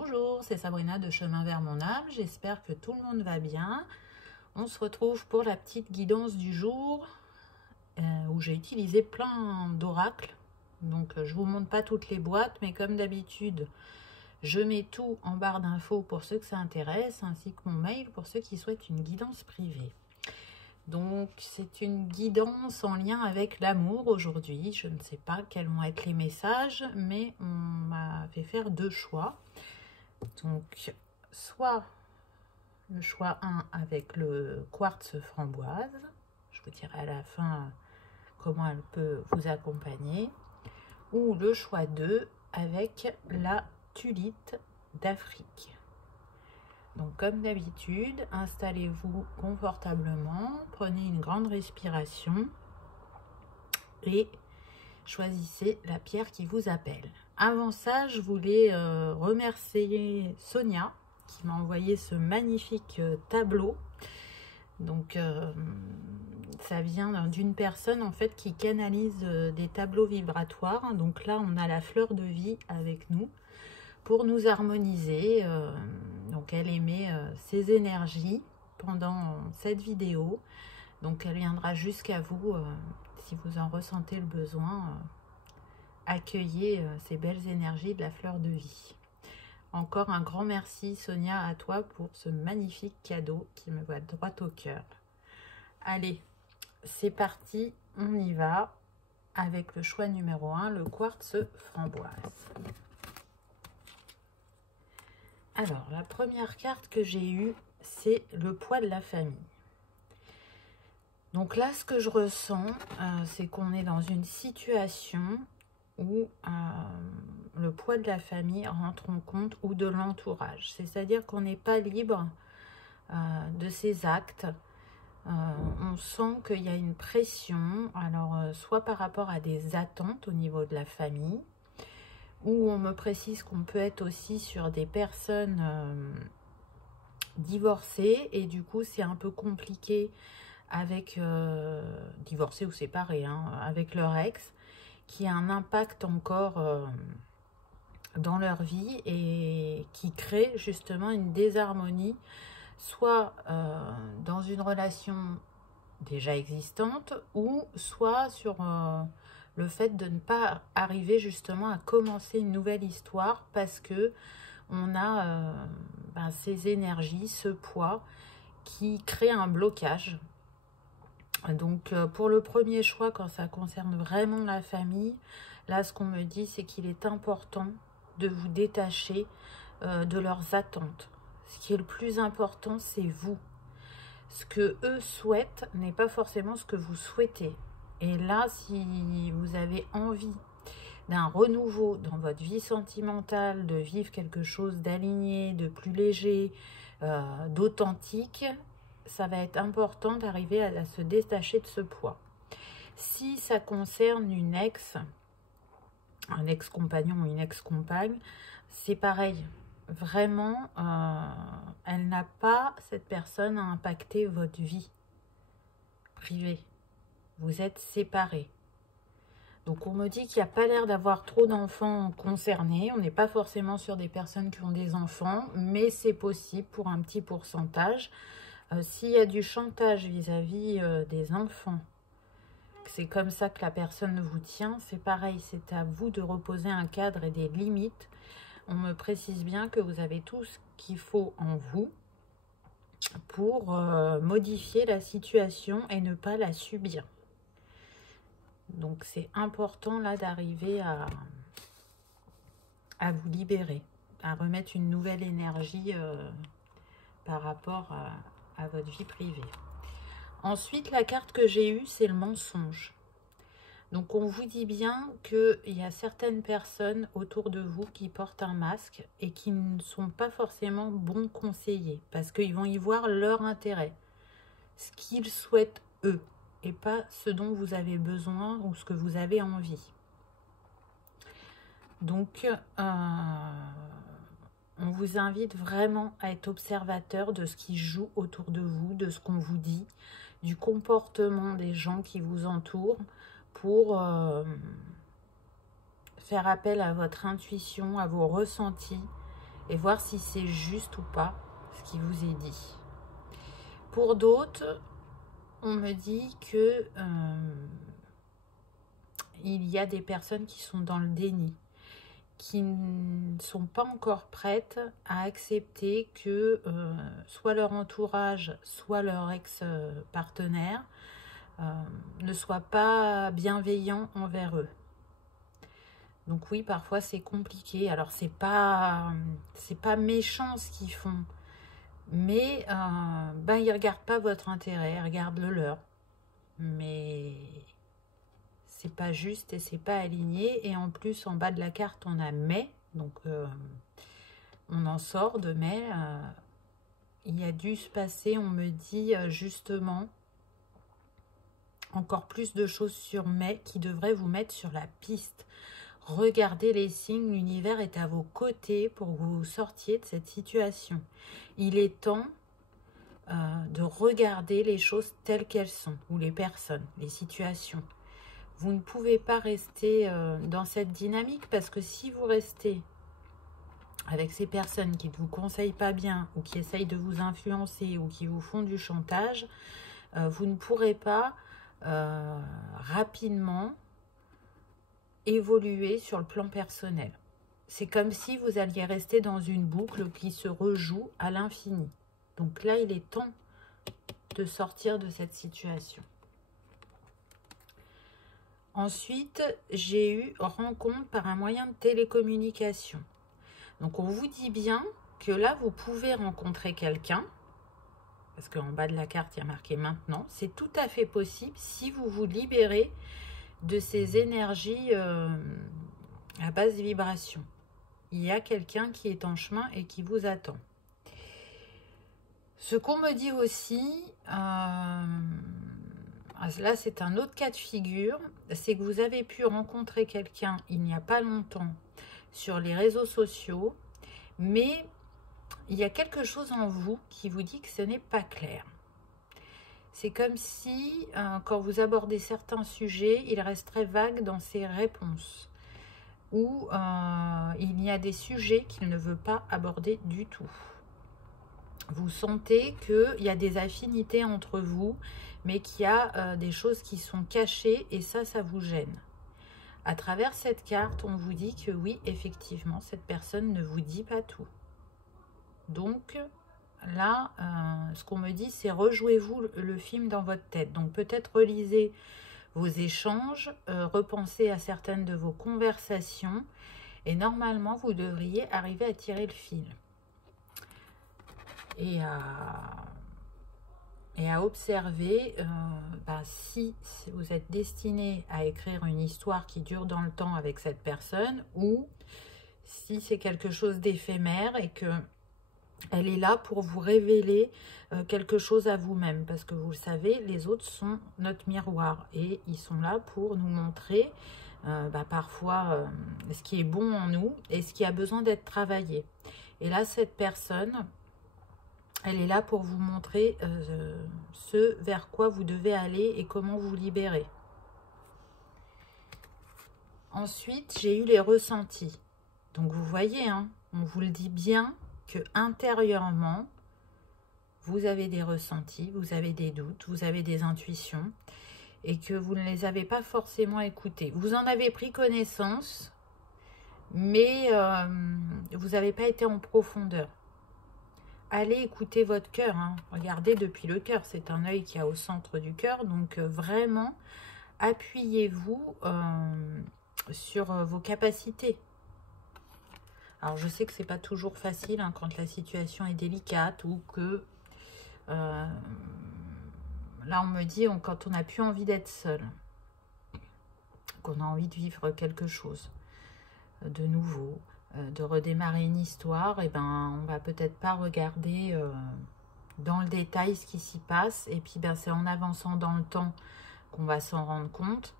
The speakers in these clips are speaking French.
Bonjour, c'est Sabrina de Chemin vers mon âme. J'espère que tout le monde va bien. On se retrouve pour la petite guidance du jour où j'ai utilisé plein d'oracles. Donc je vous montre pas toutes les boîtes, mais comme d'habitude, je mets tout en barre d'infos pour ceux que ça intéresse, ainsi que mon mail pour ceux qui souhaitent une guidance privée. Donc c'est une guidance en lien avec l'amour aujourd'hui. Je ne sais pas quels vont être les messages, mais on m'a fait faire deux choix. Donc soit le choix 1 avec le quartz framboise, je vous dirai à la fin comment elle peut vous accompagner, ou le choix 2 avec la tulite d'Afrique. Donc comme d'habitude, installez-vous confortablement, prenez une grande respiration et choisissez la pierre qui vous appelle. Avant ça, je voulais remercier Sonia qui m'a envoyé ce magnifique tableau. Donc ça vient d'une personne en fait qui canalise des tableaux vibratoires. Donc là, on a la fleur de vie avec nous pour nous harmoniser. Donc elle émet ses énergies pendant cette vidéo. Donc elle viendra jusqu'à vous si vous en ressentez le besoin. Accueillez ces belles énergies de la fleur de vie. Encore un grand merci Sonia à toi pour ce magnifique cadeau qui me va droit au cœur. Allez, c'est parti, on y va avec le choix numéro 1, le quartz framboise. Alors, la première carte que j'ai eue, c'est le poids de la famille. Donc là, ce que je ressens, c'est qu'on est dans une situation où le poids de la famille rentre en compte ou de l'entourage. C'est-à-dire qu'on n'est pas libre de ses actes. On sent qu'il y a une pression, alors soit par rapport à des attentes au niveau de la famille, ou on me précise qu'on peut être aussi sur des personnes divorcées, et du coup c'est un peu compliqué avec divorcées ou séparées, hein, avec leur ex, qui a un impact encore dans leur vie et qui crée justement une désharmonie, soit dans une relation déjà existante, ou soit sur le fait de ne pas arriver justement à commencer une nouvelle histoire parce que on a ces énergies, ce poids qui crée un blocage. Donc pour le premier choix, quand ça concerne vraiment la famille, là ce qu'on me dit, c'est qu'il est important de vous détacher de leurs attentes. Ce qui est le plus important, c'est vous. Ce que eux souhaitent n'est pas forcément ce que vous souhaitez. Et là, si vous avez envie d'un renouveau dans votre vie sentimentale, de vivre quelque chose d'aligné, de plus léger, d'authentique, ça va être important d'arriver à se détacher de ce poids. Si ça concerne une ex, un ex-compagnon ou une ex-compagne, c'est pareil. Vraiment, elle n'a pas, cette personne, à impacter votre vie privée. Vous êtes séparés. Donc on me dit qu'il n'y a pas l'air d'avoir trop d'enfants concernés. On n'est pas forcément sur des personnes qui ont des enfants, mais c'est possible pour un petit pourcentage. S'il y a du chantage vis-à-vis des enfants, c'est comme ça que la personne vous tient, c'est pareil, c'est à vous de reposer un cadre et des limites. On me précise bien que vous avez tout ce qu'il faut en vous pour modifier la situation et ne pas la subir. Donc c'est important là d'arriver à vous libérer, à remettre une nouvelle énergie par rapport à votre vie privée. Ensuite, la carte que j'ai eue, c'est le mensonge. Donc, on vous dit bien qu'il y a certaines personnes autour de vous qui portent un masque et qui ne sont pas forcément bons conseillers parce qu'ils vont y voir leur intérêt, ce qu'ils souhaitent eux, et pas ce dont vous avez besoin ou ce que vous avez envie. Donc, on vous invite vraiment à être observateur de ce qui joue autour de vous, de ce qu'on vous dit, du comportement des gens qui vous entourent pour faire appel à votre intuition, à vos ressentis et voir si c'est juste ou pas ce qui vous est dit. Pour d'autres, on me dit que il y a des personnes qui sont dans le déni, qui ne sont pas encore prêtes à accepter que soit leur entourage, soit leur ex-partenaire ne soit pas bienveillant envers eux. Donc oui, parfois c'est compliqué. Alors c'est pas méchant ce qu'ils font, mais ils regardent pas votre intérêt, ils regardent le leur. Mais c'est pas juste et c'est pas aligné. Et en plus, en bas de la carte, on a mais, donc on en sort de mais. Il y a dû se passer, on me dit justement, encore plus de choses sur mais qui devraient vous mettre sur la piste. Regardez les signes, l'univers est à vos côtés pour que vous sortiez de cette situation. Il est temps de regarder les choses telles qu'elles sont, ou les personnes, les situations. Vous ne pouvez pas rester dans cette dynamique parce que si vous restez avec ces personnes qui ne vous conseillent pas bien ou qui essayent de vous influencer ou qui vous font du chantage, vous ne pourrez pas rapidement évoluer sur le plan personnel. C'est comme si vous alliez rester dans une boucle qui se rejoue à l'infini. Donc là, il est temps de sortir de cette situation. Ensuite, j'ai eu rencontre par un moyen de télécommunication. Donc on vous dit bien que là, vous pouvez rencontrer quelqu'un, parce qu'en bas de la carte, il y a marqué maintenant. C'est tout à fait possible si vous vous libérez de ces énergies à basse vibration. Il y a quelqu'un qui est en chemin et qui vous attend. Ce qu'on me dit aussi, là c'est un autre cas de figure, c'est que vous avez pu rencontrer quelqu'un il n'y a pas longtemps sur les réseaux sociaux, mais il y a quelque chose en vous qui vous dit que ce n'est pas clair. C'est comme si, quand vous abordez certains sujets, il resterait vague dans ses réponses. Ou il y a des sujets qu'il ne veut pas aborder du tout. Vous sentez qu'il y a des affinités entre vous, mais qu'il y a des choses qui sont cachées et ça vous gêne. À travers cette carte, on vous dit que oui, effectivement, cette personne ne vous dit pas tout. Donc là, ce qu'on me dit, c'est rejouez-vous le film dans votre tête. Donc peut-être relisez vos échanges, repensez à certaines de vos conversations et normalement, vous devriez arriver à tirer le fil. Et à observer si vous êtes destiné à écrire une histoire qui dure dans le temps avec cette personne ou si c'est quelque chose d'éphémère et que elle est là pour vous révéler quelque chose à vous-même. Parce que vous le savez, les autres sont notre miroir et ils sont là pour nous montrer parfois ce qui est bon en nous et ce qui a besoin d'être travaillé. Et là, cette personne, elle est là pour vous montrer ce vers quoi vous devez aller et comment vous libérer. Ensuite, j'ai eu les ressentis. Donc, vous voyez, hein, on vous le dit bien que intérieurement, vous avez des ressentis, vous avez des doutes, vous avez des intuitions et que vous ne les avez pas forcément écoutées. Vous en avez pris connaissance, mais vous n'avez pas été en profondeur. Allez écouter votre cœur, hein. Regardez depuis le cœur, c'est un œil qui est au centre du cœur, donc vraiment appuyez-vous sur vos capacités. Alors je sais que c'est pas toujours facile hein, quand la situation est délicate ou que là on me dit quand on n'a plus envie d'être seul, qu'on a envie de vivre quelque chose de nouveau, de redémarrer une histoire, et on va peut-être pas regarder dans le détail ce qui s'y passe et puis c'est en avançant dans le temps qu'on va s'en rendre compte.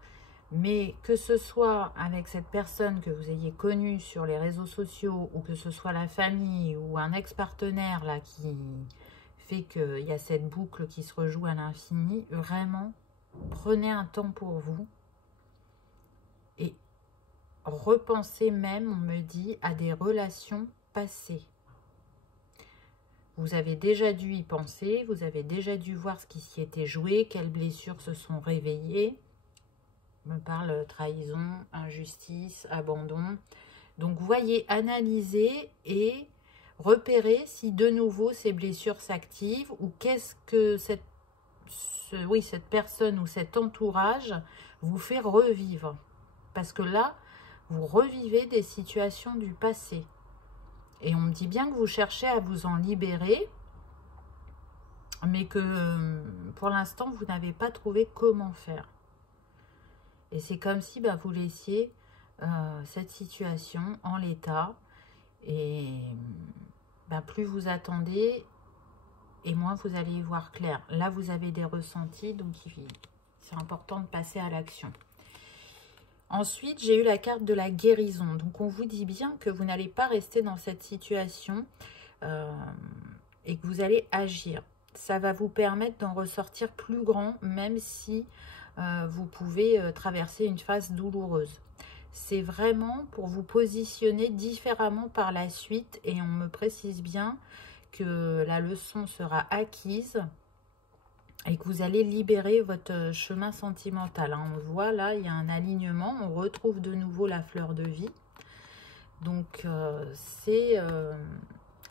Mais que ce soit avec cette personne que vous ayez connue sur les réseaux sociaux ou que ce soit la famille ou un ex-partenaire là qui fait qu'il y a cette boucle qui se rejoue à l'infini, vraiment, prenez un temps pour vous et repensez même, on me dit, à des relations passées. Vous avez déjà dû y penser, vous avez déjà dû voir ce qui s'y était joué, quelles blessures se sont réveillées. On me parle trahison, injustice, abandon. Donc, voyez, analysez et repérez si de nouveau ces blessures s'activent ou qu'est-ce que cette personne ou cet entourage vous fait revivre. Parce que là, vous revivez des situations du passé. Et on me dit bien que vous cherchez à vous en libérer, mais que pour l'instant, vous n'avez pas trouvé comment faire. Et c'est comme si vous laissiez cette situation en l'état. Et plus vous attendez, et moins vous allez y voir clair. Là, vous avez des ressentis, donc c'est important de passer à l'action. Ensuite, j'ai eu la carte de la guérison. Donc, on vous dit bien que vous n'allez pas rester dans cette situation et que vous allez agir. Ça va vous permettre d'en ressortir plus grand, même si vous pouvez traverser une phase douloureuse. C'est vraiment pour vous positionner différemment par la suite. Et on me précise bien que la leçon sera acquise et que vous allez libérer votre chemin sentimental. On voit là, il y a un alignement. On retrouve de nouveau la fleur de vie. Donc, c'est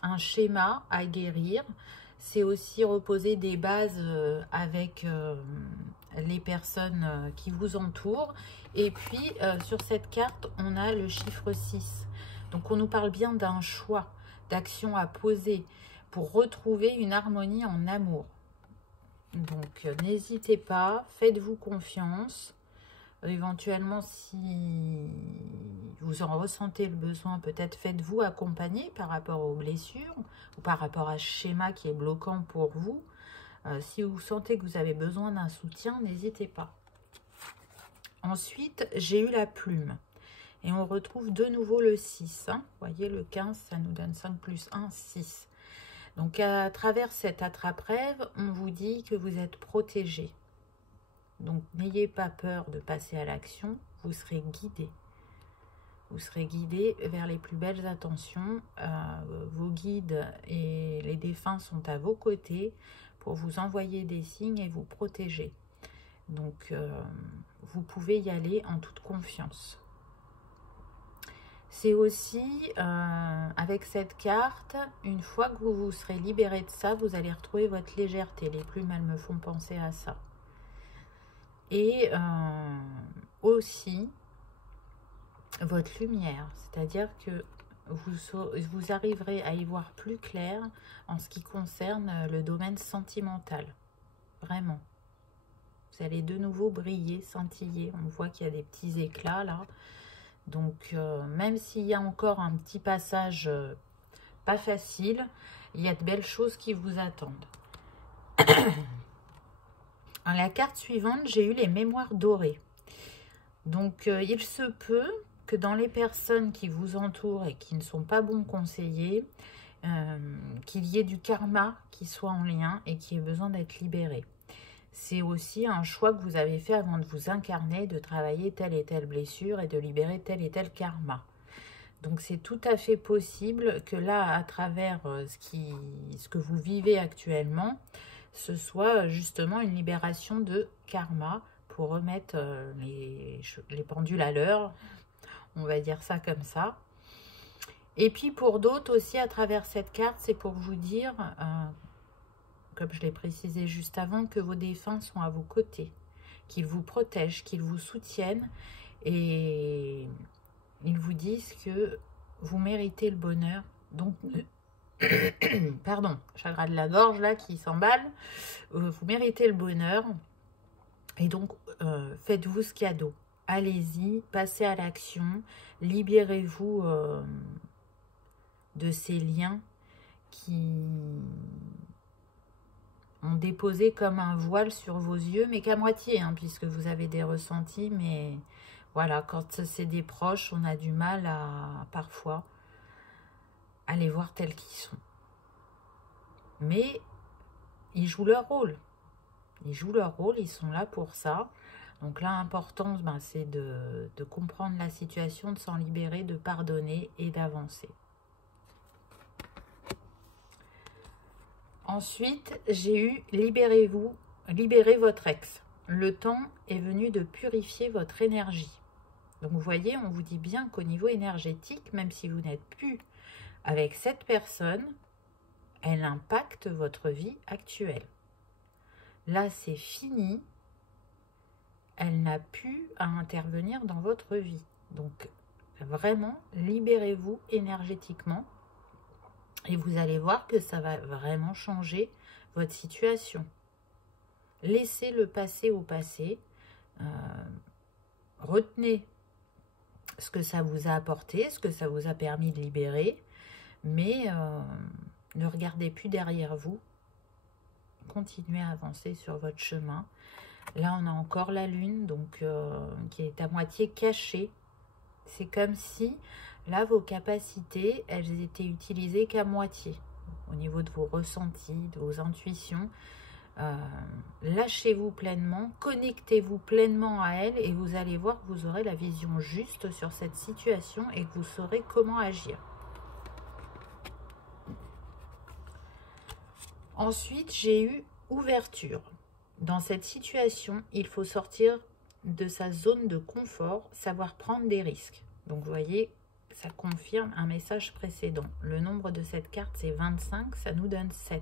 un schéma à guérir. C'est aussi reposer des bases avec les personnes qui vous entourent. Et puis, sur cette carte, on a le chiffre 6. Donc, on nous parle bien d'un choix, d'action à poser pour retrouver une harmonie en amour. Donc, n'hésitez pas, faites-vous confiance. Éventuellement, si vous en ressentez le besoin, peut-être faites-vous accompagner par rapport aux blessures ou par rapport à ce schéma qui est bloquant pour vous. Si vous sentez que vous avez besoin d'un soutien, n'hésitez pas. Ensuite, j'ai eu la plume. Et on retrouve de nouveau le 6. Vous voyez, le 15, ça nous donne 5 plus 1, 6. Donc, à travers cette attrape-rêve, on vous dit que vous êtes protégé. Donc, n'ayez pas peur de passer à l'action. Vous serez guidé. Vous serez guidé vers les plus belles intentions. Vos guides et les défunts sont à vos côtés pour vous envoyer des signes et vous protéger. Donc, vous pouvez y aller en toute confiance. C'est aussi, avec cette carte, une fois que vous vous serez libéré de ça, vous allez retrouver votre légèreté. Les plumes, elles me font penser à ça. Et aussi, votre lumière. C'est-à-dire que vous arriverez à y voir plus clair en ce qui concerne le domaine sentimental. Vraiment. Vous allez de nouveau briller, scintiller. On voit qu'il y a des petits éclats là. Donc, même s'il y a encore un petit passage pas facile, il y a de belles choses qui vous attendent. À la carte suivante, j'ai eu les mémoires dorées. Donc, il se peut que dans les personnes qui vous entourent et qui ne sont pas bons conseillers, qu'il y ait du karma qui soit en lien et qui ait besoin d'être libéré. C'est aussi un choix que vous avez fait avant de vous incarner, de travailler telle et telle blessure et de libérer tel et tel karma. Donc, c'est tout à fait possible que là, à travers ce que vous vivez actuellement, ce soit justement une libération de karma pour remettre les pendules à l'heure. On va dire ça comme ça. Et puis, pour d'autres aussi, à travers cette carte, c'est pour vous dire... comme je l'ai précisé juste avant, que vos défunts sont à vos côtés, qu'ils vous protègent, qu'ils vous soutiennent et ils vous disent que vous méritez le bonheur. Donc, pardon, chagrin de la gorge là qui s'emballe, vous méritez le bonheur et donc faites-vous ce cadeau. Allez-y, passez à l'action, libérez-vous de ces liens qui... ont déposé comme un voile sur vos yeux, mais qu'à moitié, hein, puisque vous avez des ressentis, mais voilà, quand c'est des proches, on a du mal à, parfois, à les voir tels qu'ils sont. Mais ils jouent leur rôle. Ils jouent leur rôle, ils sont là pour ça. Donc l'important, c'est de comprendre la situation, de s'en libérer, de pardonner et d'avancer. Ensuite, j'ai eu libérez-vous, libérez votre ex. Le temps est venu de purifier votre énergie. Donc vous voyez, on vous dit bien qu'au niveau énergétique, même si vous n'êtes plus avec cette personne, elle impacte votre vie actuelle. Là, c'est fini. Elle n'a plus à intervenir dans votre vie. Donc, vraiment, libérez-vous énergétiquement. Et vous allez voir que ça va vraiment changer votre situation. Laissez le passé au passé. Retenez ce que ça vous a apporté, ce que ça vous a permis de libérer. Mais ne regardez plus derrière vous. Continuez à avancer sur votre chemin. Là, on a encore la lune, donc qui est à moitié cachée. C'est comme si, là, vos capacités, elles étaient utilisées qu'à moitié. Au niveau de vos ressentis, de vos intuitions. Lâchez-vous pleinement, connectez-vous pleinement à elle et vous allez voir que vous aurez la vision juste sur cette situation et que vous saurez comment agir. Ensuite, j'ai eu ouverture. Dans cette situation, il faut sortir de sa zone de confort, savoir prendre des risques. Donc, vous voyez, ça confirme un message précédent. Le nombre de cette carte, c'est 25, ça nous donne 7.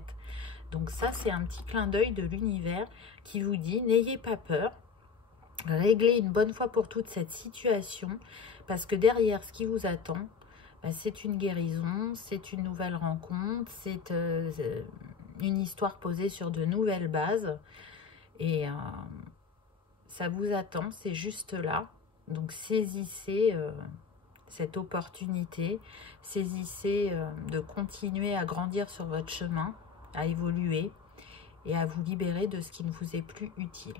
Donc, ça, c'est un petit clin d'œil de l'univers qui vous dit, n'ayez pas peur, réglez une bonne fois pour toutes cette situation, parce que derrière, ce qui vous attend, c'est une guérison, c'est une nouvelle rencontre, c'est une histoire posée sur de nouvelles bases. Et ça vous attend, c'est juste là. Donc saisissez cette opportunité, saisissez de continuer à grandir sur votre chemin, à évoluer et à vous libérer de ce qui ne vous est plus utile.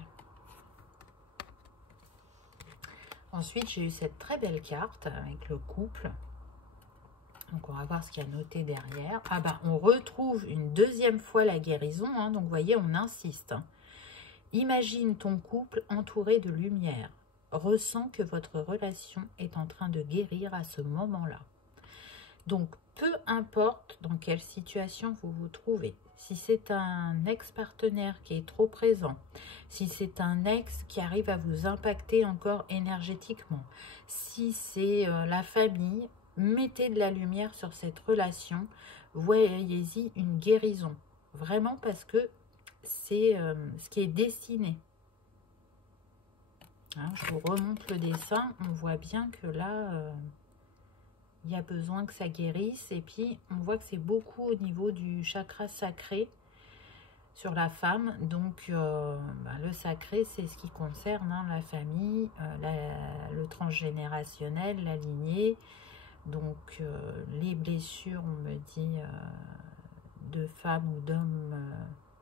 Ensuite, j'ai eu cette très belle carte avec le couple. Donc, on va voir ce qu'il y a noté derrière. Ah ben, on retrouve une deuxième fois la guérison. Hein, donc, vous voyez, on insiste. Imagine ton couple entouré de lumière. Ressens que votre relation est en train de guérir à ce moment-là. Donc, peu importe dans quelle situation vous vous trouvez. Si c'est un ex-partenaire qui est trop présent, si c'est un ex qui arrive à vous impacter encore énergétiquement, si c'est la famille, mettez de la lumière sur cette relation, voyez-y une guérison. Vraiment parce que c'est ce qui est destiné. Hein, je vous remonte le dessin, on voit bien que là, il y a besoin que ça guérisse. Et puis, on voit que c'est beaucoup au niveau du chakra sacré sur la femme. Donc, le sacré, c'est ce qui concerne hein, la famille, le transgénérationnel, la lignée. Donc, les blessures, on me dit, de femmes ou d'hommes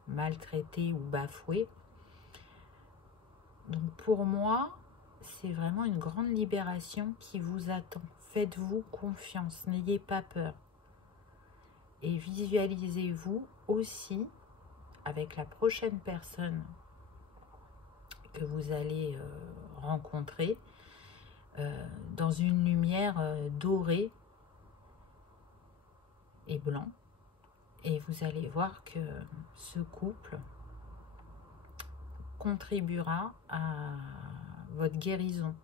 maltraités ou bafoués. Donc, pour moi, c'est vraiment une grande libération qui vous attend. Faites-vous confiance, n'ayez pas peur. Et visualisez-vous aussi avec la prochaine personne que vous allez rencontrer dans une lumière dorée et blanc. Et vous allez voir que ce couple contribuera à votre guérison.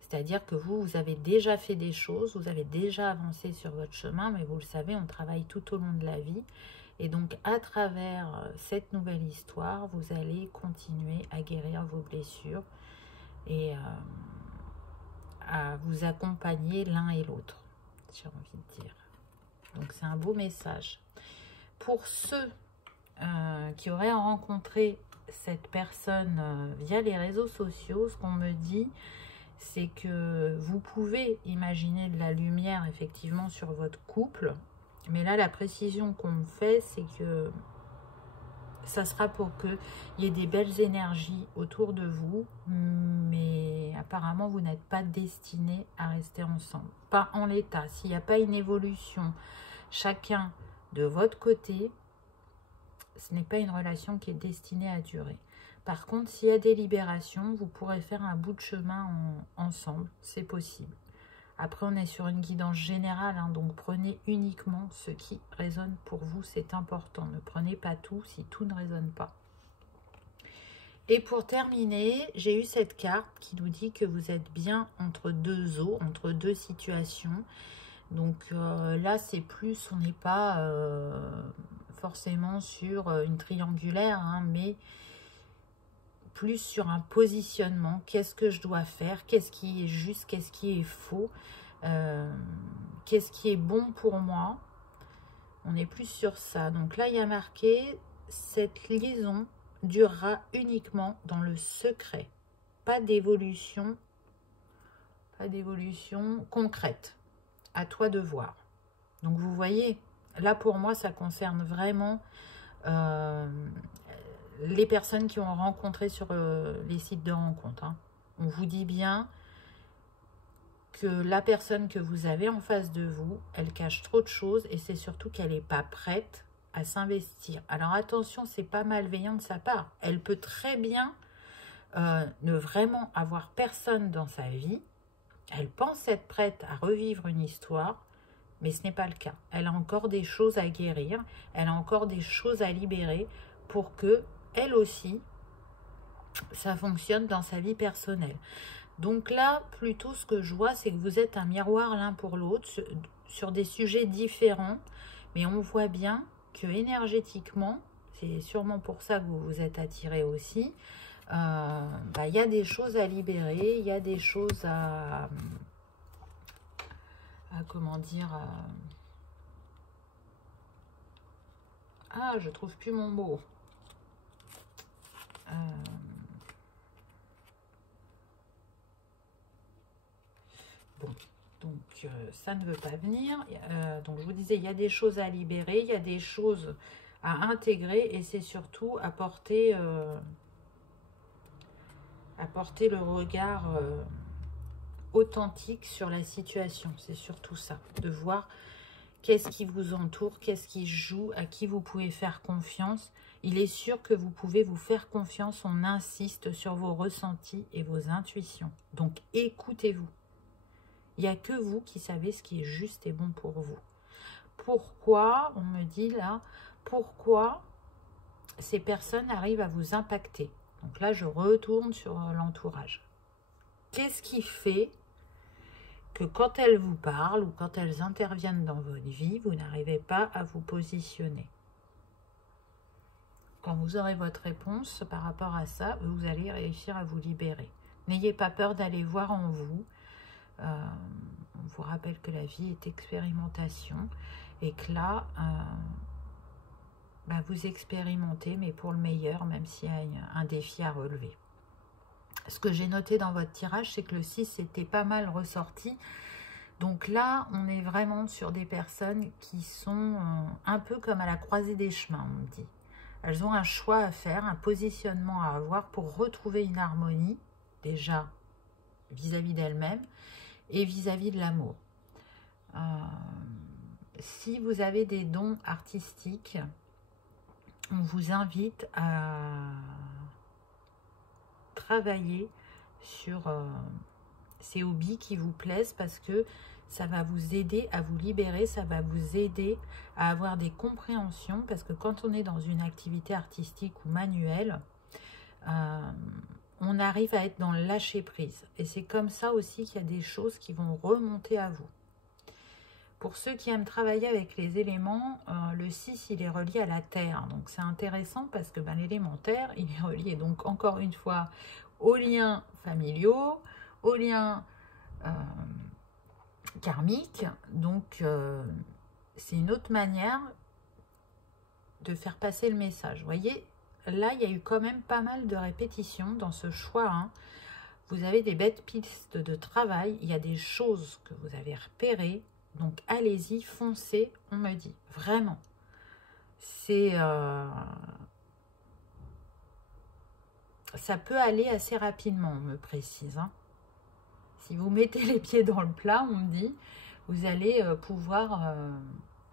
C'est-à-dire que vous avez déjà fait des choses, vous avez déjà avancé sur votre chemin, mais vous le savez, on travaille tout au long de la vie. Et donc, à travers cette nouvelle histoire, vous allez continuer à guérir vos blessures et à vous accompagner l'un et l'autre, j'ai envie de dire. Donc, c'est un beau message. Pour ceux qui auraient rencontré cette personne via les réseaux sociaux, ce qu'on me dit, c'est que vous pouvez imaginer de la lumière effectivement sur votre couple, mais là la précision qu'on me fait, c'est que ça sera pour qu'il y ait des belles énergies autour de vous, mais apparemment vous n'êtes pas destinés à rester ensemble, pas en l'état. S'il n'y a pas une évolution chacun de votre côté, ce n'est pas une relation qui est destinée à durer. Par contre, s'il y a des libérations, vous pourrez faire un bout de chemin ensemble. C'est possible. Après, on est sur une guidance générale, hein, donc prenez uniquement ce qui résonne pour vous, c'est important. Ne prenez pas tout si tout ne résonne pas. Et pour terminer, j'ai eu cette carte qui nous dit que vous êtes bien entre deux eaux, entre deux situations. Donc là, c'est plus, on n'est pas forcément sur une triangulaire, hein, mais plus sur un positionnement. Qu'est-ce que je dois faire? Qu'est-ce qui est juste? Qu'est-ce qui est faux? Qu'est-ce qui est bon pour moi? On est plus sur ça. Donc là, il y a marqué, cette liaison durera uniquement dans le secret. Pas d'évolution concrète. À toi de voir. Donc vous voyez, là pour moi, ça concerne vraiment les personnes qui ont rencontré sur les sites de rencontres. Hein. On vous dit bien que la personne que vous avez en face de vous, elle cache trop de choses et c'est surtout qu'elle n'est pas prête à s'investir. Alors attention, c'est pas malveillant de sa part. Elle peut très bien ne vraiment avoir personne dans sa vie. Elle pense être prête à revivre une histoire, mais ce n'est pas le cas. Elle a encore des choses à guérir, elle a encore des choses à libérer pour que elle aussi, ça fonctionne dans sa vie personnelle. Donc là, plutôt ce que je vois, c'est que vous êtes un miroir l'un pour l'autre sur des sujets différents, mais on voit bien que énergétiquement, c'est sûrement pour ça que vous vous êtes attirés aussi, il y a des choses à libérer, il y a des choses à comment dire, je trouve plus mon mot. Bon, donc ça ne veut pas venir. Donc je vous disais, il y a des choses à libérer, il y a des choses à intégrer et c'est surtout apporter le regard authentique sur la situation. C'est surtout ça, de voir qu'est-ce qui vous entoure, qu'est-ce qui joue, à qui vous pouvez faire confiance. Il est sûr que vous pouvez vous faire confiance. On insiste sur vos ressentis et vos intuitions. Donc écoutez-vous. Il n'y a que vous qui savez ce qui est juste et bon pour vous. Pourquoi, on me dit là, pourquoi ces personnes arrivent à vous impacter? Donc là, je retourne sur l'entourage. Qu'est-ce qui fait que quand elles vous parlent ou quand elles interviennent dans votre vie, vous n'arrivez pas à vous positionner? Quand vous aurez votre réponse par rapport à ça, vous allez réussir à vous libérer. N'ayez pas peur d'aller voir en vous. On vous rappelle que la vie est expérimentation et que là, vous expérimentez, mais pour le meilleur, même s'il y a un défi à relever. Ce que j'ai noté dans votre tirage, c'est que le 6 était pas mal ressorti. Donc là, on est vraiment sur des personnes qui sont un peu comme à la croisée des chemins, on me dit. Elles ont un choix à faire, un positionnement à avoir pour retrouver une harmonie, déjà vis-à-vis d'elles-mêmes et vis-à-vis de l'amour. Si vous avez des dons artistiques, on vous invite à travailler sur ces hobbies qui vous plaisent parce que ça va vous aider à vous libérer, ça va vous aider à avoir des compréhensions parce que quand on est dans une activité artistique ou manuelle, on arrive à être dans le lâcher prise et c'est comme ça aussi qu'il y a des choses qui vont remonter à vous. Pour ceux qui aiment travailler avec les éléments, le 6 il est relié à la terre, donc c'est intéressant parce que l'élément terre il est relié donc encore une fois aux liens familiaux, aux liens karmiques, donc c'est une autre manière de faire passer le message. Vous voyez, là il y a eu quand même pas mal de répétitions dans ce choix, hein. Vous avez des belles pistes de travail, il y a des choses que vous avez repérées. Donc, allez-y, foncez, on me dit. Vraiment. C'est... ça peut aller assez rapidement, on me précise. Hein. Si vous mettez les pieds dans le plat, on me dit, vous allez pouvoir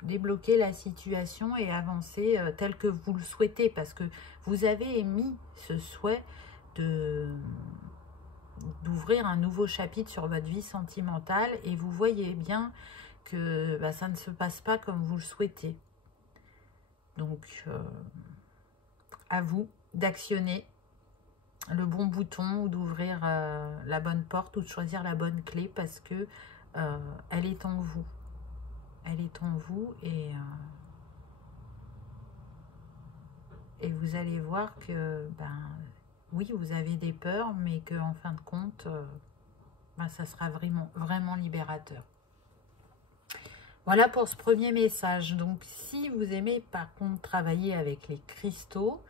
débloquer la situation et avancer tel que vous le souhaitez. Parce que vous avez émis ce souhait de d'ouvrir un nouveau chapitre sur votre vie sentimentale et vous voyez bien que ça ne se passe pas comme vous le souhaitez. Donc, à vous d'actionner le bon bouton ou d'ouvrir la bonne porte ou de choisir la bonne clé parce que elle est en vous. Elle est en vous et vous allez voir que, oui, vous avez des peurs, mais qu'en fin de compte, ça sera vraiment libérateur. Voilà pour ce premier message. Donc, si vous aimez par contre travailler avec les cristaux,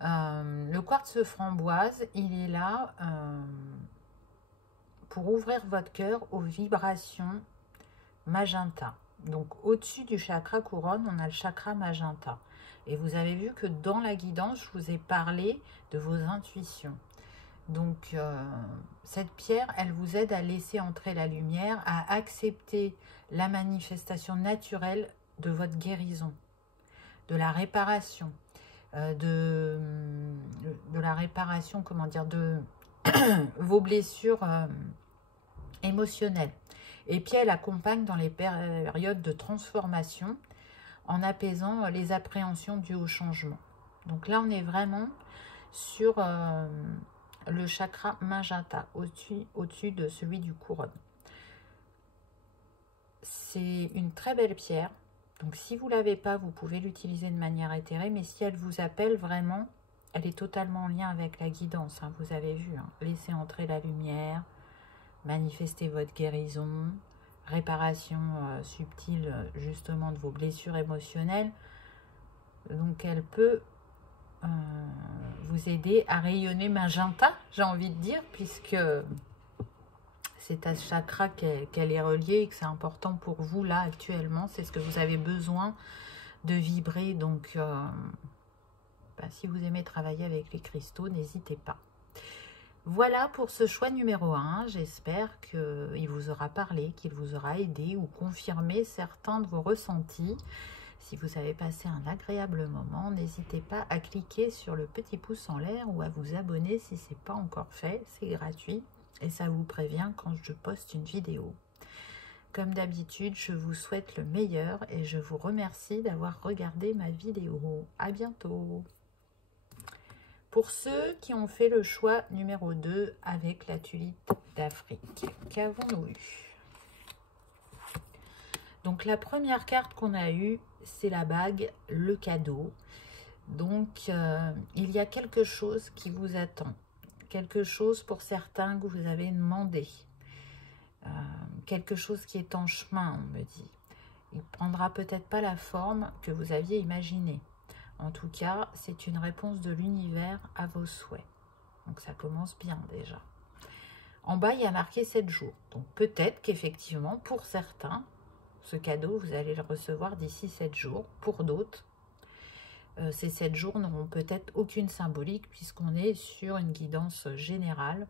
le quartz framboise, il est là pour ouvrir votre cœur aux vibrations magenta. Donc, au-dessus du chakra couronne, on a le chakra magenta. Et vous avez vu que dans la guidance, je vous ai parlé de vos intuitions. Donc, cette pierre, elle vous aide à laisser entrer la lumière, à accepter la manifestation naturelle de votre guérison, de la réparation, de la réparation, comment dire, de vos blessures émotionnelles. Et puis, elle accompagne dans les périodes de transformation en apaisant les appréhensions dues au changement. Donc là, on est vraiment sur le chakra magenta, au-dessus de celui du couronne. C'est une très belle pierre. Donc, si vous ne l'avez pas, vous pouvez l'utiliser de manière éthérée. Mais si elle vous appelle vraiment, elle est totalement en lien avec la guidance. Hein, vous avez vu, hein, laissez entrer la lumière, manifester votre guérison, réparation subtile justement de vos blessures émotionnelles. Donc, elle peut vous aider à rayonner magenta, j'ai envie de dire, puisque c'est à ce chakra qu'elle est reliée et que c'est important pour vous là actuellement. C'est ce que vous avez besoin de vibrer. Donc, si vous aimez travailler avec les cristaux, n'hésitez pas. Voilà pour ce choix numéro 1. J'espère qu'il vous aura parlé, qu'il vous aura aidé ou confirmé certains de vos ressentis. Si vous avez passé un agréable moment, n'hésitez pas à cliquer sur le petit pouce en l'air ou à vous abonner si ce n'est pas encore fait. C'est gratuit et ça vous prévient quand je poste une vidéo. Comme d'habitude, je vous souhaite le meilleur et je vous remercie d'avoir regardé ma vidéo. À bientôt! Pour ceux qui ont fait le choix numéro 2 avec la tulipe d'Afrique, qu'avons-nous eu? Donc la première carte qu'on a eue, c'est la bague, le cadeau. Donc il y a quelque chose qui vous attend. Quelque chose pour certains que vous avez demandé. Quelque chose qui est en chemin, on me dit. Il ne prendra peut-être pas la forme que vous aviez imaginée. En tout cas, c'est une réponse de l'univers à vos souhaits. Donc ça commence bien déjà. En bas, il y a marqué 7 jours. Donc peut-être qu'effectivement, pour certains, ce cadeau, vous allez le recevoir d'ici 7 jours. Pour d'autres, ces 7 jours n'auront peut-être aucune symbolique puisqu'on est sur une guidance générale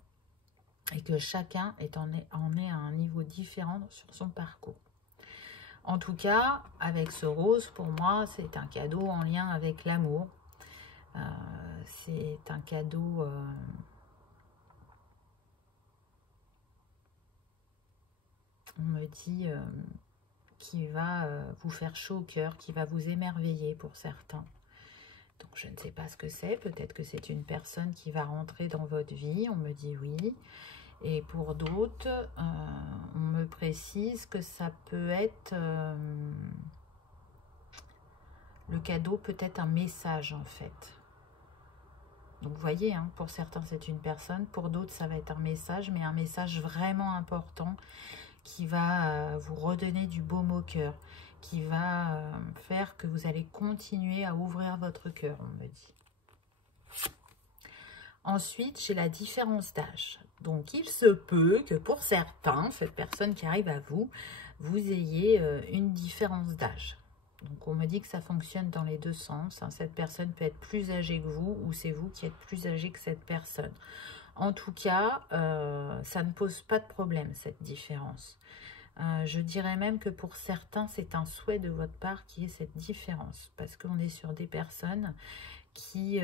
et que chacun en est à un niveau différent sur son parcours. En tout cas, avec ce rose, pour moi, c'est un cadeau en lien avec l'amour. C'est un cadeau on me dit qui va vous faire chaud au cœur, qui va vous émerveiller pour certains. Donc je ne sais pas ce que c'est, peut-être que c'est une personne qui va rentrer dans votre vie, on me dit oui. Et pour d'autres, on me précise que ça peut être, le cadeau peut être un message en fait. Donc vous voyez, hein, pour certains c'est une personne, pour d'autres ça va être un message, mais un message vraiment important qui va vous redonner du baume au cœur, qui va faire que vous allez continuer à ouvrir votre cœur, on me dit. Ensuite, j'ai la différence d'âge. Donc, il se peut que pour certains, cette personne qui arrive à vous, vous ayez une différence d'âge. Donc, on me dit que ça fonctionne dans les deux sens. Hein. Cette personne peut être plus âgée que vous ou c'est vous qui êtes plus âgé que cette personne. En tout cas, ça ne pose pas de problème, cette différence. Je dirais même que pour certains, c'est un souhait de votre part qui est cette différence. Parce qu'on est sur des personnes qui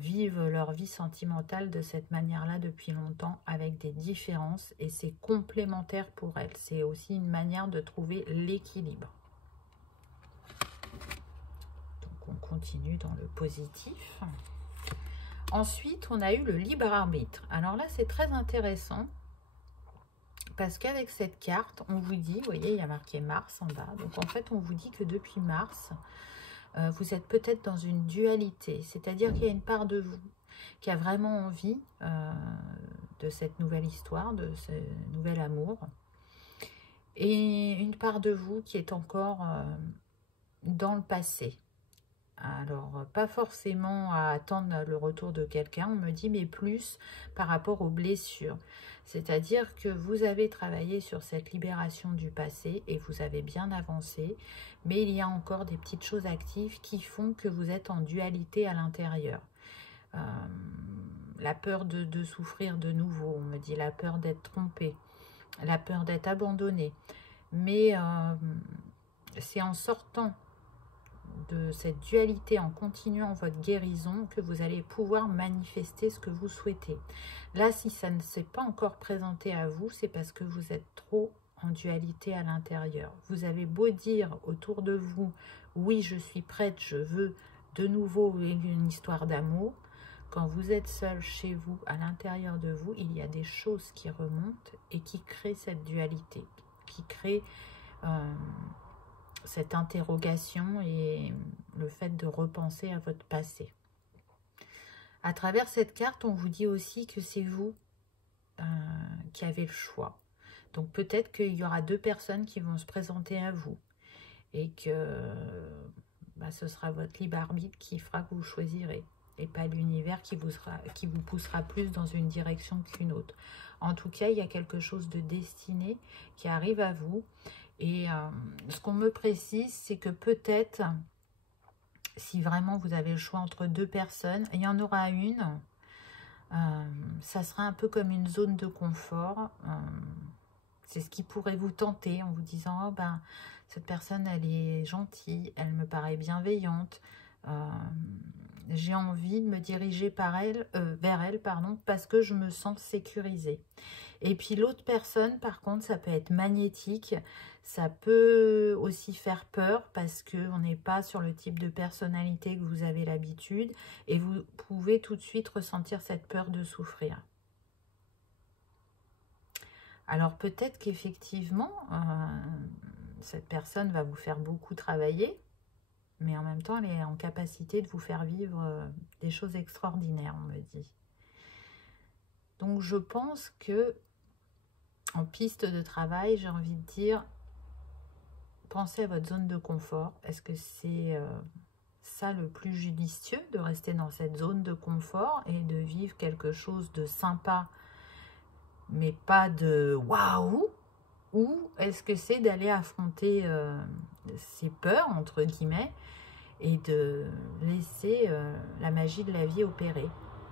vivent leur vie sentimentale de cette manière-là depuis longtemps, avec des différences. Et c'est complémentaire pour elles. C'est aussi une manière de trouver l'équilibre. Donc on continue dans le positif. Ensuite, on a eu le libre arbitre. Alors là, c'est très intéressant. Parce qu'avec cette carte, on vous dit, vous voyez, il y a marqué Mars en bas. Donc en fait, on vous dit que depuis Mars, vous êtes peut-être dans une dualité. C'est-à-dire qu'il y a une part de vous qui a vraiment envie de cette nouvelle histoire, de ce nouvel amour. Et une part de vous qui est encore dans le passé. Alors, pas forcément à attendre le retour de quelqu'un, on me dit, mais plus par rapport aux blessures. C'est-à-dire que vous avez travaillé sur cette libération du passé et vous avez bien avancé, mais il y a encore des petites choses actives qui font que vous êtes en dualité à l'intérieur. La peur de souffrir de nouveau, on me dit la peur d'être trompé, la peur d'être abandonné. Mais c'est en sortant de cette dualité, en continuant votre guérison, que vous allez pouvoir manifester ce que vous souhaitez. Là, si ça ne s'est pas encore présenté à vous, c'est parce que vous êtes trop en dualité à l'intérieur. Vous avez beau dire autour de vous, oui, je suis prête, je veux de nouveau une histoire d'amour. Quand vous êtes seul chez vous, à l'intérieur de vous, il y a des choses qui remontent et qui créent cette dualité, qui créent cette interrogation et le fait de repenser à votre passé. À travers cette carte, on vous dit aussi que c'est vous qui avez le choix. Donc peut-être qu'il y aura deux personnes qui vont se présenter à vous et que ce sera votre libre arbitre qui fera que vous choisirez et pas l'univers qui vous poussera plus dans une direction qu'une autre. En tout cas, il y a quelque chose de destiné qui arrive à vous. Et ce qu'on me précise, c'est que peut-être, si vraiment vous avez le choix entre deux personnes, il y en aura une, ça sera un peu comme une zone de confort. C'est ce qui pourrait vous tenter en vous disant, oh, ben, cette personne, elle est gentille, elle me paraît bienveillante, j'ai envie de me diriger vers elle, parce que je me sens sécurisée. Et puis l'autre personne, par contre, ça peut être magnétique, ça peut aussi faire peur parce qu'on n'est pas sur le type de personnalité que vous avez l'habitude et vous pouvez tout de suite ressentir cette peur de souffrir. Alors peut-être qu'effectivement, cette personne va vous faire beaucoup travailler, mais en même temps, elle est en capacité de vous faire vivre des choses extraordinaires, on me dit. Donc je pense que en piste de travail, j'ai envie de dire, pensez à votre zone de confort. Est-ce que c'est ça le plus judicieux, de rester dans cette zone de confort et de vivre quelque chose de sympa, mais pas de waouh? Ou est-ce que c'est d'aller affronter ces peurs, entre guillemets, et de laisser la magie de la vie opérer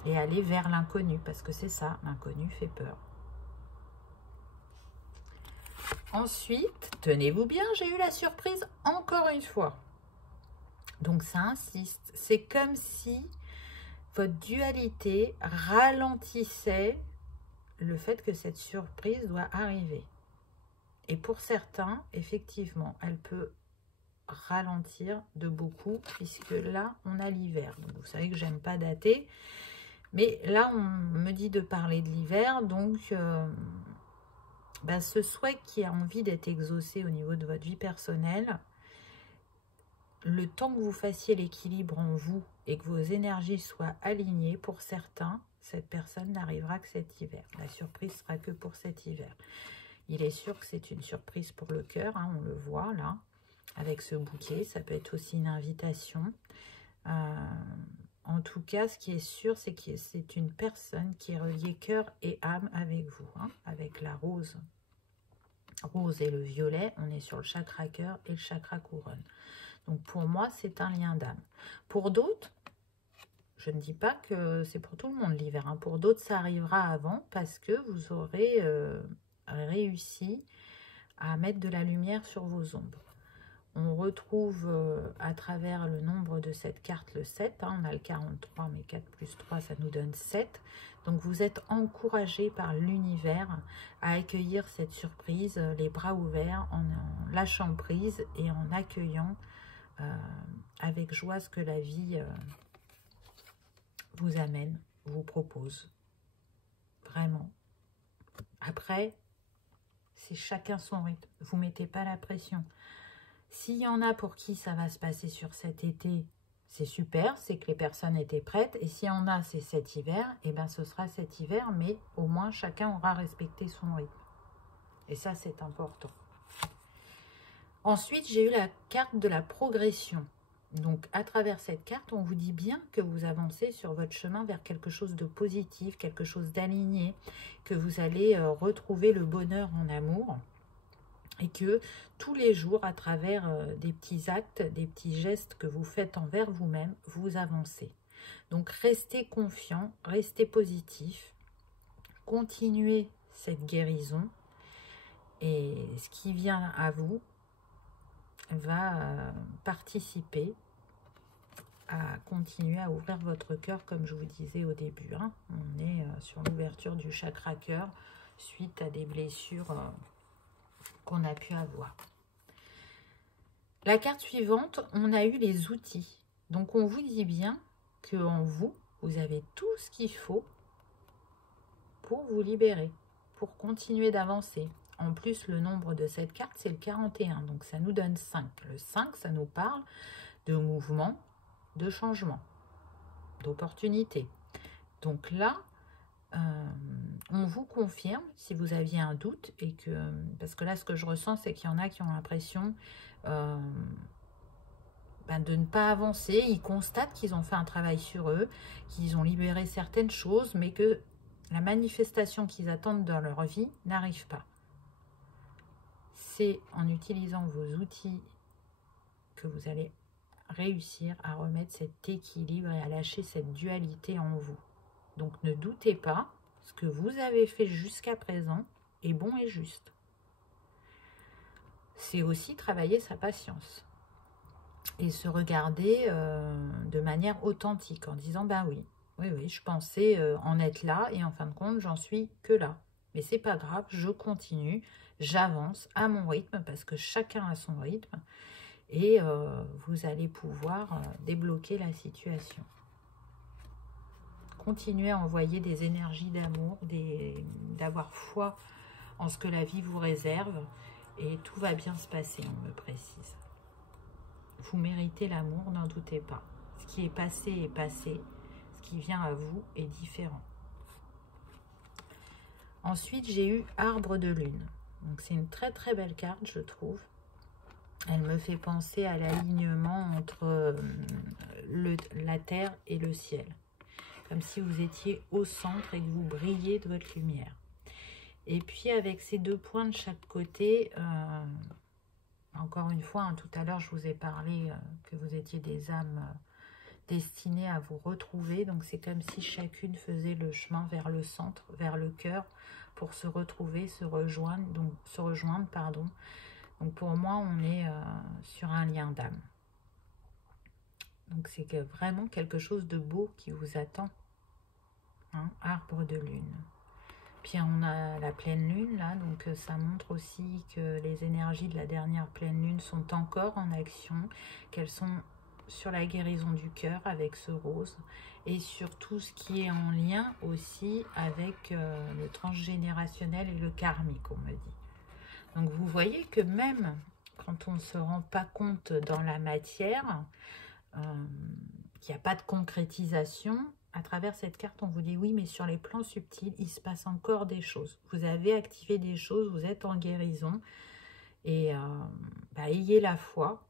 et aller vers l'inconnu, parce que c'est ça, l'inconnu fait peur. Ensuite, tenez-vous bien, j'ai eu la surprise encore une fois. Donc ça insiste, c'est comme si votre dualité ralentissait le fait que cette surprise doit arriver. Et pour certains, effectivement, elle peut ralentir de beaucoup, puisque là, on a l'hiver. Donc vous savez que j'aime pas dater, mais là, on me dit de parler de l'hiver, donc ce souhait qui a envie d'être exaucé au niveau de votre vie personnelle, le temps que vous fassiez l'équilibre en vous et que vos énergies soient alignées, pour certains, cette personne n'arrivera que cet hiver. La surprise sera que pour cet hiver. Il est sûr que c'est une surprise pour le cœur, hein, on le voit là, avec ce bouquet. Ça peut être aussi une invitation. En tout cas, ce qui est sûr, c'est que c'est une personne qui est reliée cœur et âme avec vous, hein, avec la rose. Rose et le violet, on est sur le chakra cœur et le chakra couronne. Donc pour moi, c'est un lien d'âme. Pour d'autres, je ne dis pas que c'est pour tout le monde l'hiver, hein. Pour d'autres, ça arrivera avant parce que vous aurez réussi à mettre de la lumière sur vos ombres. On retrouve à travers le nombre de cette carte le 7. Hein, on a le 43, mais 4 plus 3, ça nous donne 7. Donc, vous êtes encouragé par l'univers à accueillir cette surprise, les bras ouverts, en lâchant prise et en accueillant avec joie ce que la vie vous amène, vous propose. Vraiment. Après, c'est chacun son rythme. Vous ne mettez pas la pression. S'il y en a pour qui ça va se passer sur cet été, c'est super, c'est que les personnes étaient prêtes. Et s'il y en a, c'est cet hiver, et bien ce sera cet hiver, mais au moins chacun aura respecté son rythme. Et ça, c'est important. Ensuite, j'ai eu la carte de la progression. Donc, à travers cette carte, on vous dit bien que vous avancez sur votre chemin vers quelque chose de positif, quelque chose d'aligné, que vous allez retrouver le bonheur en amour. Et que tous les jours, à travers des petits actes, des petits gestes que vous faites envers vous-même, vous avancez. Donc, restez confiant, restez positif, continuez cette guérison. Et ce qui vient à vous va participer à continuer à ouvrir votre cœur, comme je vous disais au début. Hein. On est sur l'ouverture du chakra cœur suite à des blessures qu'on a pu avoir. La carte suivante, on a eu les outils. Donc, on vous dit bien qu'en vous, vous avez tout ce qu'il faut pour vous libérer, pour continuer d'avancer. En plus, le nombre de cette carte, c'est le 41. Donc, ça nous donne 5. Le 5, ça nous parle de mouvement, de changement, d'opportunité. Donc là, on vous confirme, si vous aviez un doute, et que parce que là, ce que je ressens, c'est qu'il y en a qui ont l'impression de ne pas avancer. Ils constatent qu'ils ont fait un travail sur eux, qu'ils ont libéré certaines choses, mais que la manifestation qu'ils attendent dans leur vie n'arrive pas. C'est en utilisant vos outils que vous allez réussir à remettre cet équilibre et à lâcher cette dualité en vous. Donc ne doutez pas, ce que vous avez fait jusqu'à présent est bon et juste. C'est aussi travailler sa patience et se regarder de manière authentique en disant ben oui, je pensais en être là et en fin de compte j'en suis que là. Mais c'est pas grave, je continue, j'avance à mon rythme parce que chacun a son rythme et vous allez pouvoir débloquer la situation. Continuez à envoyer des énergies d'amour, d'avoir foi en ce que la vie vous réserve et tout va bien se passer, on me précise. Vous méritez l'amour, n'en doutez pas. Ce qui est passé, ce qui vient à vous est différent. Ensuite, j'ai eu Arbre de Lune. Donc c'est une très très belle carte, je trouve. Elle me fait penser à l'alignement entre la terre et le ciel. Comme si vous étiez au centre et que vous brillez de votre lumière. Et puis avec ces deux points de chaque côté, encore une fois, tout à l'heure je vous ai parlé que vous étiez des âmes destinées à vous retrouver. Donc c'est comme si chacune faisait le chemin vers le centre, vers le cœur, pour se retrouver, se rejoindre. Donc pour moi, on est sur un lien d'âme. Donc c'est vraiment quelque chose de beau qui vous attend. Hein, arbre de lune. Puis on a la pleine lune là, donc ça montre aussi que les énergies de la dernière pleine lune sont encore en action, qu'elles sont sur la guérison du cœur avec ce rose et sur tout ce qui est en lien aussi avec le transgénérationnel et le karmique, on me dit. Donc vous voyez que même quand on ne se rend pas compte dans la matière, qu'il n'y a pas de concrétisation, à travers cette carte, on vous dit oui, mais sur les plans subtils, il se passe encore des choses. Vous avez activé des choses, vous êtes en guérison. Et ayez la foi.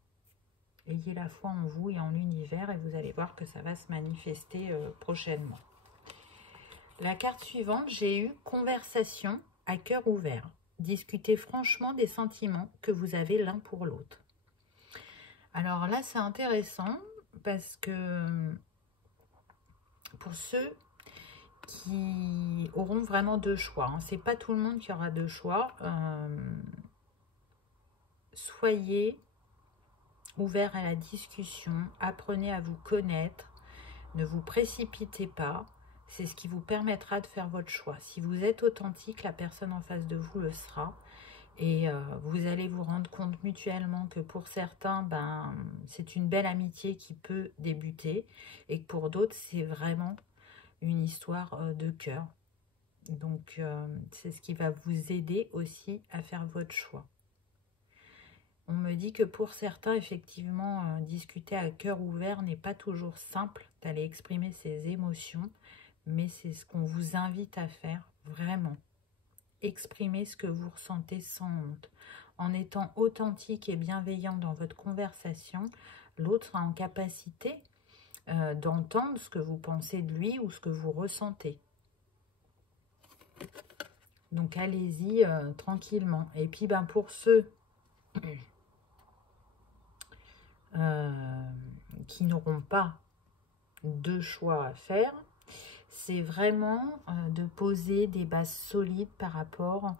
Ayez la foi en vous et en l'univers et vous allez voir que ça va se manifester prochainement. La carte suivante, j'ai eu conversation à cœur ouvert. Discutez franchement des sentiments que vous avez l'un pour l'autre. Alors là, c'est intéressant parce que pour ceux qui auront vraiment deux choix, hein, c'est pas tout le monde qui aura deux choix. soyez ouvert à la discussion, apprenez à vous connaître, ne vous précipitez pas, c'est ce qui vous permettra de faire votre choix. Si vous êtes authentique, la personne en face de vous le sera. Et vous allez vous rendre compte mutuellement que pour certains, ben, c'est une belle amitié qui peut débuter. Et que pour d'autres, c'est vraiment une histoire de cœur. Donc, c'est ce qui va vous aider aussi à faire votre choix. On me dit que pour certains, effectivement, discuter à cœur ouvert n'est pas toujours simple d'aller exprimer ses émotions. Mais c'est ce qu'on vous invite à faire, vraiment. Exprimez ce que vous ressentez sans honte. En étant authentique et bienveillant dans votre conversation, l'autre sera en capacité d'entendre ce que vous pensez de lui ou ce que vous ressentez. Donc allez-y tranquillement. Et puis ben, pour ceux qui n'auront pas de choix à faire, c'est vraiment de poser des bases solides par rapport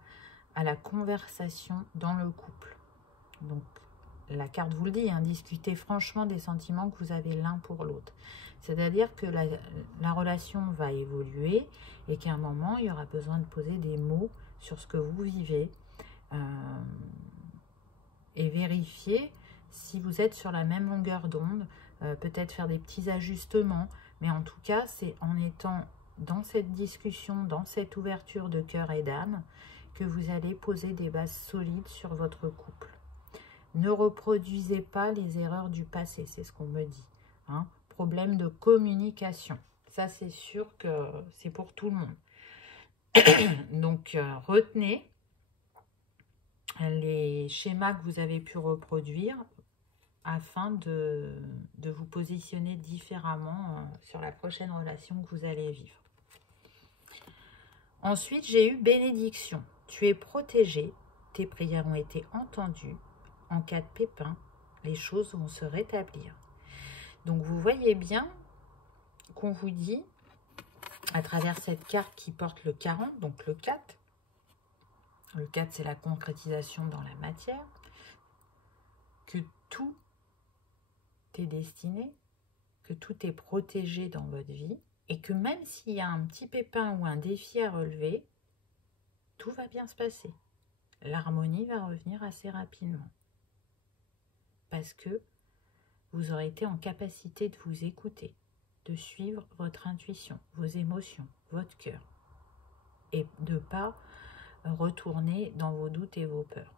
à la conversation dans le couple. Donc, la carte vous le dit, hein, discutez franchement des sentiments que vous avez l'un pour l'autre. C'est-à-dire que la relation va évoluer et qu'à un moment, il y aura besoin de poser des mots sur ce que vous vivez et vérifier si vous êtes sur la même longueur d'onde, peut-être faire des petits ajustements, mais en tout cas, c'est en étant dans cette discussion, dans cette ouverture de cœur et d'âme, que vous allez poser des bases solides sur votre couple. Ne reproduisez pas les erreurs du passé, c'est ce qu'on me dit. Hein. Problème de communication. Ça, c'est sûr que c'est pour tout le monde. Donc, retenez les schémas que vous avez pu reproduire afin de vous positionner différemment sur la prochaine relation que vous allez vivre. Ensuite, j'ai eu bénédiction. Tu es protégé, tes prières ont été entendues. En cas de pépin, les choses vont se rétablir. Donc, vous voyez bien qu'on vous dit, à travers cette carte qui porte le 40, donc le 4. Le 4, c'est la concrétisation dans la matière. Que tout est destiné, que tout est protégé dans votre vie. Et que même s'il y a un petit pépin ou un défi à relever, tout va bien se passer. L'harmonie va revenir assez rapidement. Parce que vous aurez été en capacité de vous écouter, de suivre votre intuition, vos émotions, votre cœur. Et de ne pas retourner dans vos doutes et vos peurs.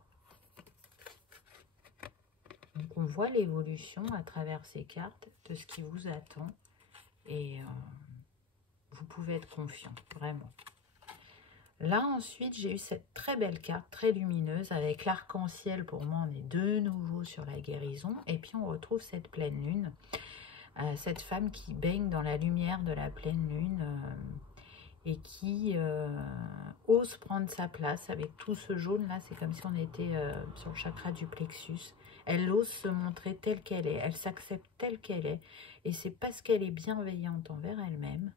Donc on voit l'évolution à travers ces cartes de ce qui vous attend. Et vous pouvez être confiant, vraiment. Là, ensuite, j'ai eu cette très belle carte, très lumineuse, avec l'arc-en-ciel. Pour moi, on est de nouveau sur la guérison. Et puis, on retrouve cette pleine lune. Cette femme qui baigne dans la lumière de la pleine lune et qui ose prendre sa place avec tout ce jaune-là. C'est comme si on était sur le chakra du plexus. Elle ose se montrer telle qu'elle est. Elle s'accepte telle qu'elle est. Et c'est parce qu'elle est bienveillante envers elle-même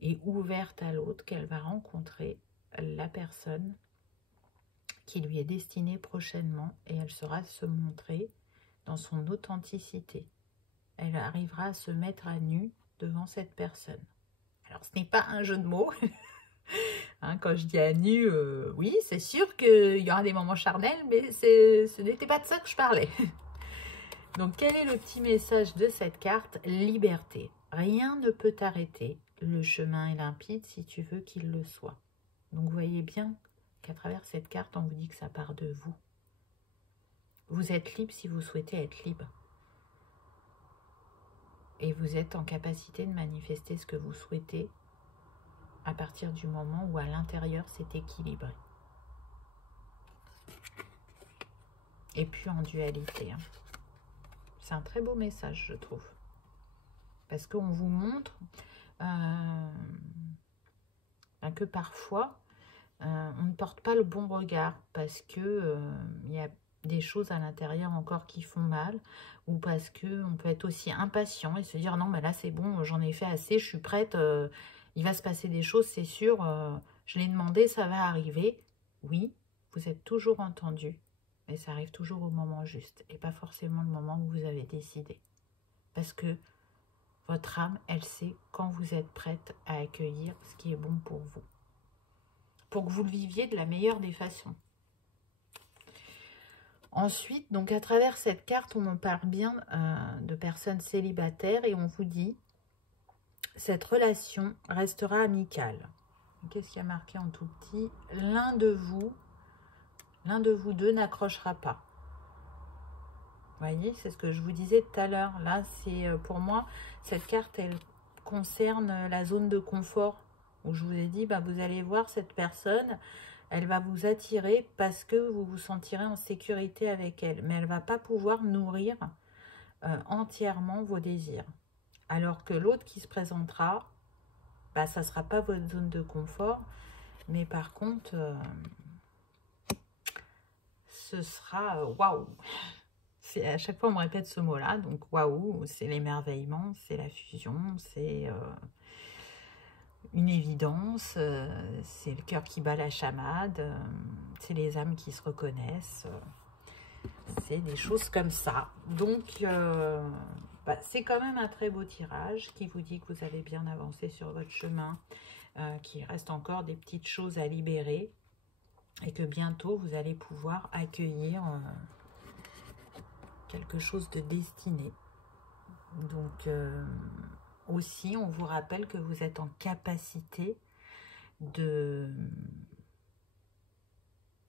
et ouverte à l'autre qu'elle va rencontrer la personne qui lui est destinée prochainement, et elle saura se montrer dans son authenticité. Elle arrivera à se mettre à nu devant cette personne. Alors, ce n'est pas un jeu de mots. Hein, quand je dis à nu, oui, c'est sûr qu'il y aura des moments charnels, mais ce n'était pas de ça que je parlais. Donc, quel est le petit message de cette carte? Liberté. Rien ne peut t'arrêter. Le chemin est limpide si tu veux qu'il le soit. Donc, vous voyez bien qu'à travers cette carte, on vous dit que ça part de vous. Vous êtes libre si vous souhaitez être libre. Et vous êtes en capacité de manifester ce que vous souhaitez à partir du moment où à l'intérieur, c'est équilibré. Et puis en dualité. Hein. C'est un très beau message, je trouve. Parce qu'on vous montre que parfois, on ne porte pas le bon regard parce que il y a des choses à l'intérieur encore qui font mal, ou parce qu'on peut être aussi impatient et se dire non, mais là c'est bon, j'en ai fait assez, je suis prête, il va se passer des choses, c'est sûr, je l'ai demandé, ça va arriver. Oui, vous êtes toujours entendu, mais ça arrive toujours au moment juste et pas forcément le moment où vous avez décidé. Parce que votre âme, elle sait quand vous êtes prête à accueillir ce qui est bon pour vous. Pour que vous le viviez de la meilleure des façons. Ensuite, donc à travers cette carte, on en parle bien de personnes célibataires et on vous dit cette relation restera amicale. Qu'est-ce qu'il y a marqué en tout petit? L'un de vous deux n'accrochera pas. Vous voyez, c'est ce que je vous disais tout à l'heure. Là, c'est pour moi, cette carte, elle concerne la zone de confort où je vous ai dit, bah, vous allez voir cette personne, elle va vous attirer parce que vous vous sentirez en sécurité avec elle. Mais elle ne va pas pouvoir nourrir entièrement vos désirs. Alors que l'autre qui se présentera, bah, ça ne sera pas votre zone de confort. Mais par contre, ce sera waouh! À chaque fois, on me répète ce mot-là. Donc, waouh, c'est l'émerveillement, c'est la fusion, c'est une évidence, c'est le cœur qui bat la chamade, c'est les âmes qui se reconnaissent, c'est des choses comme ça. Donc, bah, c'est quand même un très beau tirage qui vous dit que vous avez bien avancé sur votre chemin, qu'il reste encore des petites choses à libérer et que bientôt, vous allez pouvoir accueillir quelque chose de destiné. Donc, aussi, on vous rappelle que vous êtes en capacité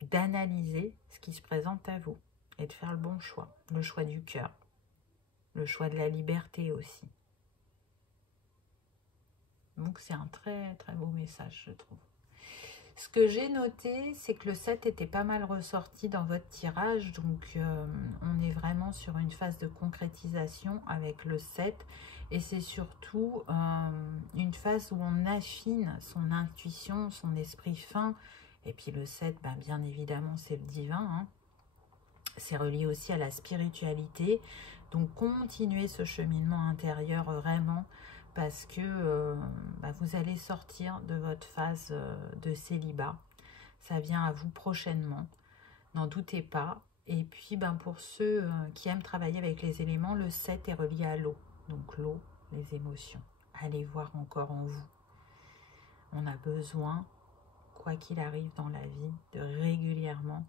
d'analyser ce qui se présente à vous et de faire le bon choix, le choix du cœur, le choix de la liberté aussi. Donc, c'est un très, très beau message, je trouve. Ce que j'ai noté, c'est que le 7 était pas mal ressorti dans votre tirage. Donc, on est vraiment sur une phase de concrétisation avec le 7. Et c'est surtout une phase où on affine son intuition, son esprit fin. Et puis le 7, ben, bien évidemment, c'est le divin. Hein. C'est relié aussi à la spiritualité. Donc, continuez ce cheminement intérieur vraiment. Parce que vous allez sortir de votre phase de célibat. Ça vient à vous prochainement. N'en doutez pas. Et puis, pour ceux qui aiment travailler avec les éléments, le 7 est relié à l'eau. Donc, l'eau, les émotions. Allez voir encore en vous. On a besoin, quoi qu'il arrive dans la vie, de régulièrement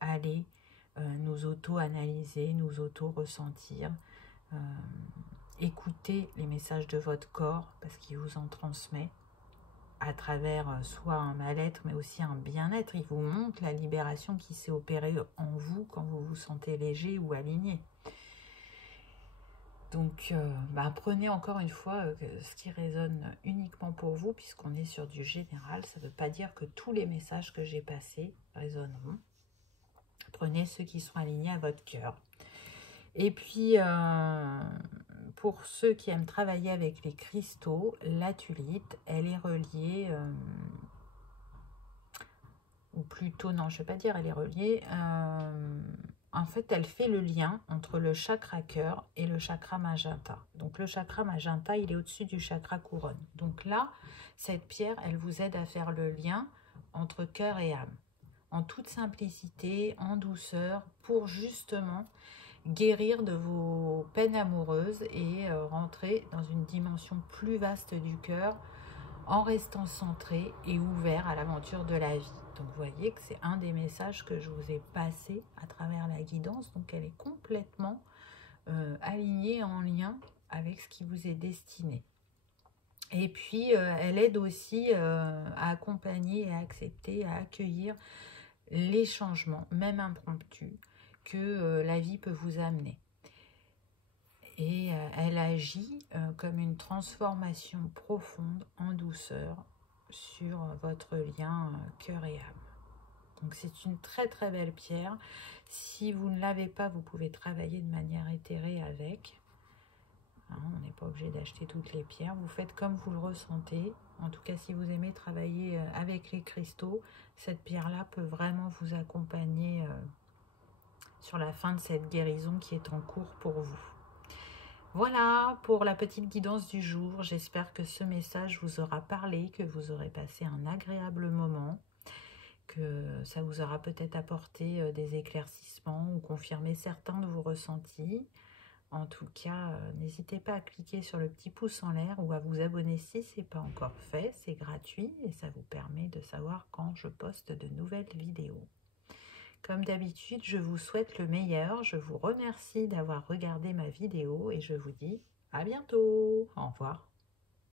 aller nous auto-analyser, nous auto-ressentir. Écoutez les messages de votre corps parce qu'il vous en transmet à travers soit un mal-être mais aussi un bien-être. Il vous montre la libération qui s'est opérée en vous quand vous vous sentez léger ou aligné. Donc prenez encore une fois ce qui résonne uniquement pour vous puisqu'on est sur du général. Ça ne veut pas dire que tous les messages que j'ai passés résonneront. Prenez ceux qui sont alignés à votre cœur. Et puis, pour ceux qui aiment travailler avec les cristaux, la tulite, elle est reliée, ou plutôt, non, je ne vais pas dire elle est reliée, en fait, elle fait le lien entre le chakra cœur et le chakra magenta. Donc, le chakra magenta, il est au-dessus du chakra couronne. Donc là, cette pierre, elle vous aide à faire le lien entre cœur et âme, en toute simplicité, en douceur, pour justement guérir de vos peines amoureuses et rentrer dans une dimension plus vaste du cœur en restant centré et ouvert à l'aventure de la vie. Donc vous voyez que c'est un des messages que je vous ai passé à travers la guidance. Donc elle est complètement alignée, en lien avec ce qui vous est destiné. Et puis elle aide aussi à accompagner, à accepter, à accueillir les changements, même impromptus, que la vie peut vous amener. Et elle agit comme une transformation profonde en douceur sur votre lien cœur et âme. Donc c'est une très très belle pierre. Si vous ne l'avez pas, vous pouvez travailler de manière éthérée avec. Hein, on n'est pas obligé d'acheter toutes les pierres. Vous faites comme vous le ressentez. En tout cas, si vous aimez travailler avec les cristaux, cette pierre-là peut vraiment vous accompagner sur la fin de cette guérison qui est en cours pour vous. Voilà pour la petite guidance du jour. J'espère que ce message vous aura parlé, que vous aurez passé un agréable moment. que ça vous aura peut-être apporté des éclaircissements ou confirmé certains de vos ressentis. En tout cas, n'hésitez pas à cliquer sur le petit pouce en l'air ou à vous abonner si ce n'est pas encore fait. C'est gratuit et ça vous permet de savoir quand je poste de nouvelles vidéos. Comme d'habitude, je vous souhaite le meilleur. Je vous remercie d'avoir regardé ma vidéo et je vous dis à bientôt. Au revoir.